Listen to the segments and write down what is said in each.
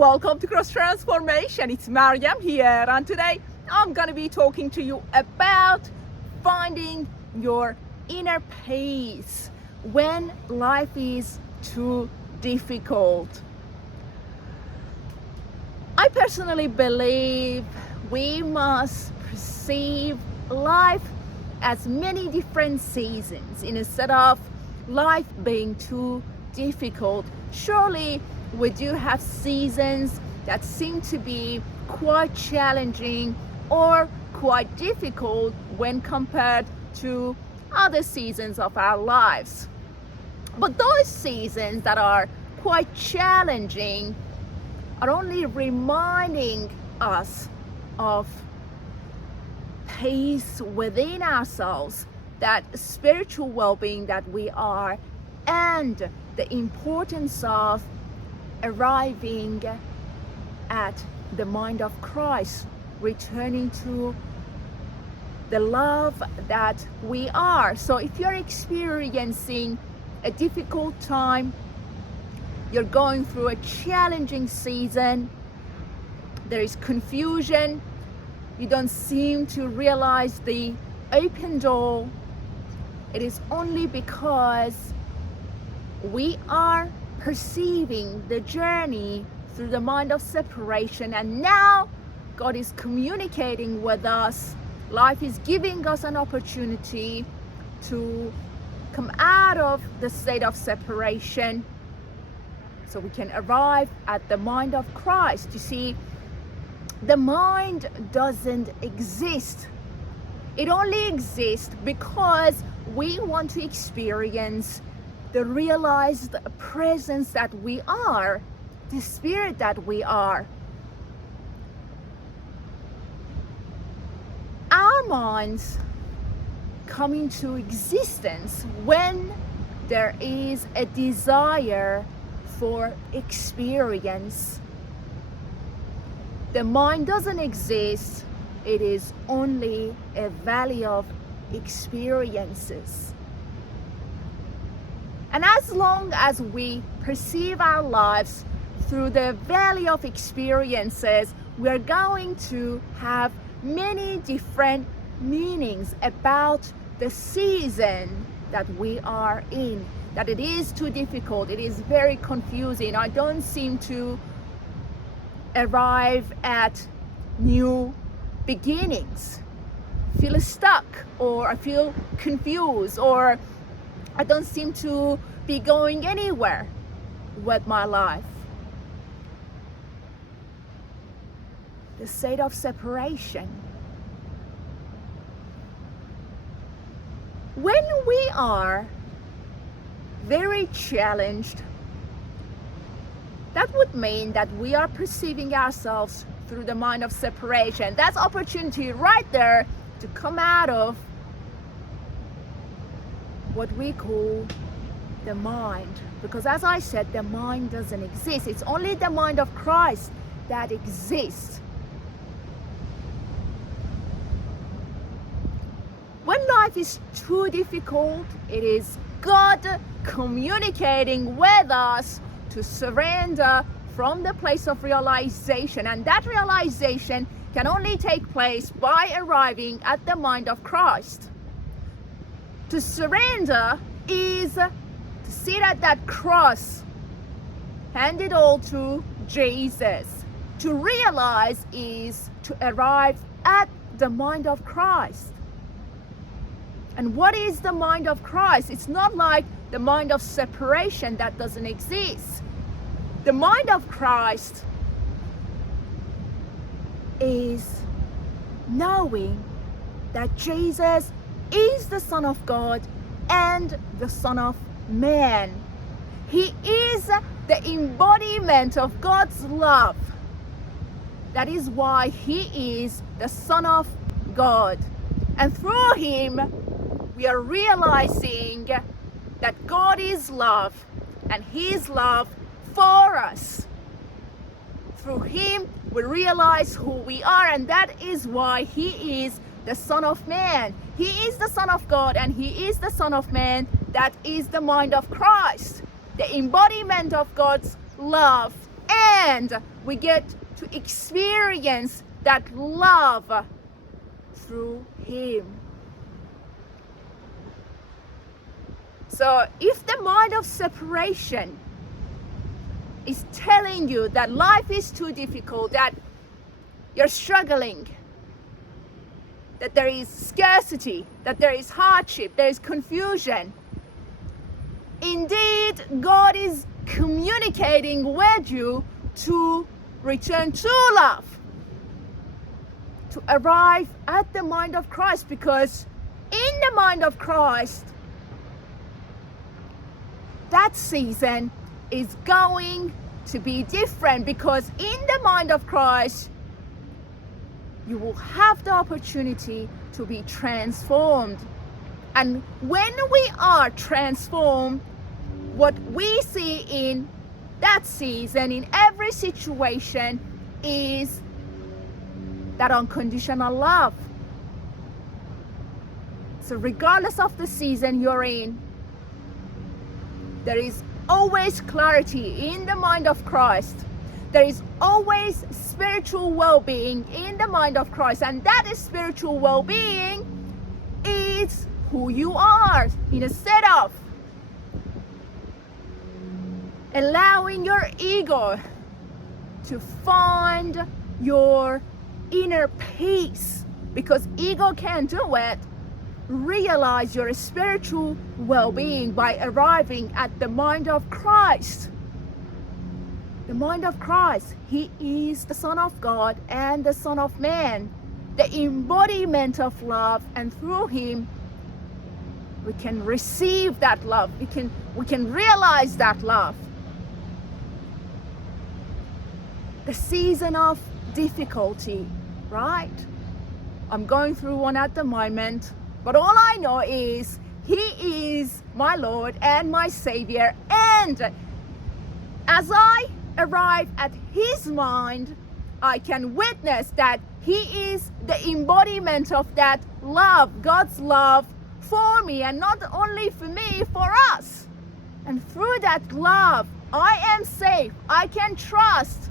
Welcome to Cross Transformation. It's Mariam here, and today I'm going to be talking to you about finding your inner peace when life is too difficult. I personally believe we must perceive life as many different seasons instead of life being too difficult. Surely we do have seasons that seem to be quite challenging or quite difficult when compared to other seasons of our lives. But those seasons that are quite challenging are only reminding us of peace within ourselves, that spiritual well-being that we are, and the importance of arriving at the mind of Christ, returning to the love that we are. So if you're experiencing a difficult time, you're going through a challenging season, there is confusion, you don't seem to realize the open door, it is only because we are perceiving the journey through the mind of separation, and now God is communicating with us. Life is giving us an opportunity to come out of the state of separation so we can arrive at the mind of Christ. You see, the mind doesn't exist. It only exists because we want to experience the realized presence that we are, the spirit that we are. Our minds come into existence when there is a desire for experience. The mind doesn't exist, it is only a valley of experiences. And as long as we perceive our lives through the valley of experiences, we're going to have many different meanings about the season that we are in. That it is too difficult, it is very confusing, I don't seem to arrive at new beginnings. I feel stuck, or I feel confused, or I don't seem to be going anywhere with my life. The state of separation. When we are very challenged, that would mean that we are perceiving ourselves through the mind of separation. That's opportunity right there to come out of what we call the mind, because as I said, the mind doesn't exist. It's only the mind of Christ that exists. When life is too difficult, it is God communicating with us to surrender from the place of realization, and that realization can only take place by arriving at the mind of Christ. To surrender is to sit at that cross, hand it all to Jesus. To realize is to arrive at the mind of Christ. And what is the mind of Christ? It's not like the mind of separation that doesn't exist. The mind of Christ is knowing that Jesus is the Son of God and the Son of Man. He is the embodiment of God's love. That is why he is the Son of God. And through him, we are realizing that God is love and his love for us. Through him, we realize who we are, and that is why he is the Son of Man. He is the Son of God and he is the Son of Man. That is the mind of Christ, the embodiment of God's love and we get to experience that love through Him. So if the mind of separation is telling you that life is too difficult, that you're struggling, that there is scarcity, that there is hardship, there is confusion, indeed God is communicating with you to return to love, to arrive at the mind of Christ, because in the mind of Christ, that season is going to be different, because in the mind of Christ, you will have the opportunity to be transformed. And when we are transformed, what we see in that season, in every situation, is that unconditional love. So regardless of the season you're in, there is always clarity in the mind of Christ. There is always spiritual well-being in the mind of Christ. And that is spiritual well-being is who you are, instead of allowing your ego to find your inner peace, because ego can't do it. Realize your spiritual well-being by arriving at the mind of Christ. The mind of Christ. He is the Son of God and the Son of Man, the embodiment of love, and through Him we can receive that love. We can realize that love. The season of difficulty, right? I'm going through one at the moment, but all I know is He is my Lord and my Savior, and as I arrive at His mind, I can witness that He is the embodiment of that love, God's love for me, and not only for me, for us. And through that love, I am safe. I can trust.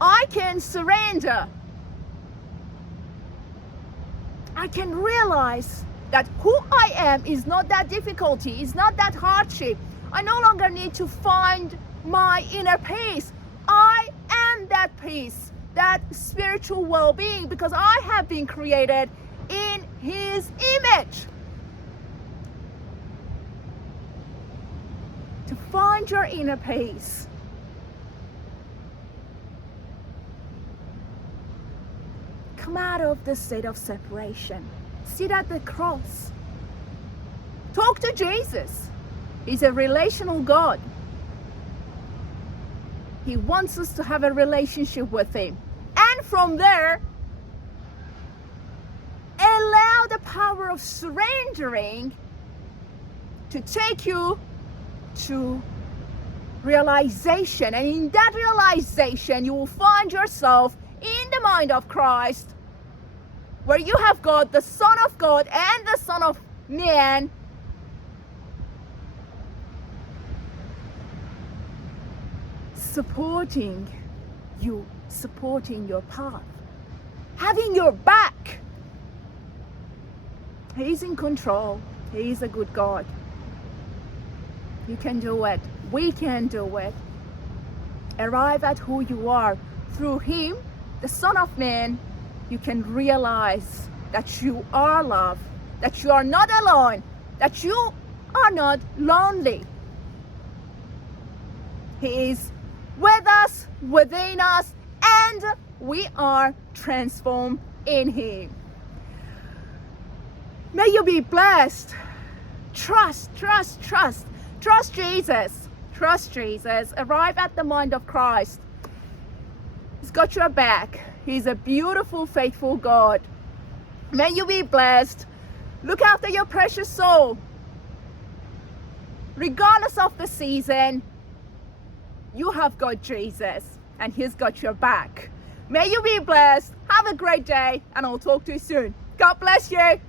I can surrender. I can realize that who I am is not that difficulty, is not that hardship. I no longer need to find my inner peace. I am that peace, that spiritual well-being, because I have been created in His image. To find your inner peace, come out of the state of separation. Sit at the cross. Talk to Jesus. He's a relational God. He wants us to have a relationship with Him. And from there, allow the power of surrendering to take you to realization. And in that realization, you will find yourself in the mind of Christ, where you have got the Son of God and the Son of Man supporting you, supporting your path, having your back. He's in control. He's a good God. You can do it. We can do it. Arrive at who you are. Through Him, the Son of Man, you can realize that you are loved, that you are not alone, that you are not lonely. He is with us, within us, and we are transformed in Him. May you be blessed. Trust, trust, trust. Trust Jesus. Trust Jesus. Arrive at the mind of Christ. He's got your back. He's a beautiful, faithful God. May you be blessed. Look after your precious soul. Regardless of the season, you have got Jesus, and He's got your back. May you be blessed. Have a great day, and I'll talk to you soon. God bless you.